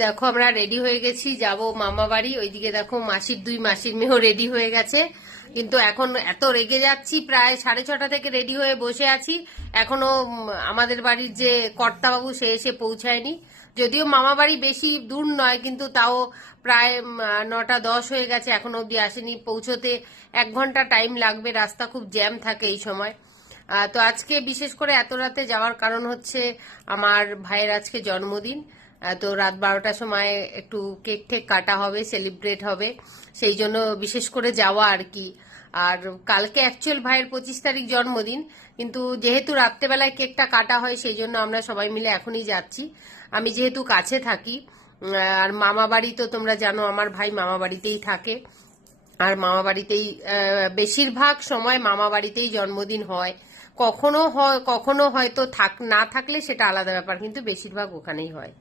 দেখো আমরা রেডি হয়ে গেছি, যাব মামা বাড়ি। ওইদিকে দেখো মাসির দুই মাসির মেয়েও রেডি হয়ে গেছে, কিন্তু এখন এত রেগে যাচ্ছি, প্রায় 6:30 থেকে রেডি হয়ে বসে আছি, এখনো আমাদের বাড়ির যে কর্তাবাবু সে এসে পৌঁছায়নি। যদিও মামা বাড়ি বেশি দূর নয়, কিন্তু তাও প্রায় 9টা 10 হয়ে গেছে, এখনো অব্দি আসেনি। পৌঁছতে 1 ঘন্টা টাইম লাগবে, রাস্তা খুব জ্যাম থাকে এই সময়। তো আজকে বিশেষ করে এত রাতে যাওয়ার কারণ হচ্ছে আমার ভাইয়ের আজকে জন্মদিন। তো রাত 12টার সময় একটু কেক টেক কাটা হবে, সেলিব্রেট হবে, সেই জন্য বিশেষ করে যাওয়া আর কি। আর কালকে অ্যাকচুয়াল ভাইয়ের 25 তারিখ জন্মদিন, কিন্তু যেহেতু রাত্রেবেলায় কেকটা কাটা হয় সেই জন্য আমরা সবাই মিলে এখনই যাচ্ছি। আমি যেহেতু কাছে থাকি, আর মামা বাড়ি তো তোমরা জানো আমার ভাই মামা বাড়িতেই থাকে, আর মামা বাড়িতেই বেশিরভাগ সময় মামা বাড়িতেই জন্মদিন হয়। কখনো হয়তো না থাকলে সেটা আলাদা ব্যাপার, কিন্তু বেশিরভাগ ওখানেই হয়।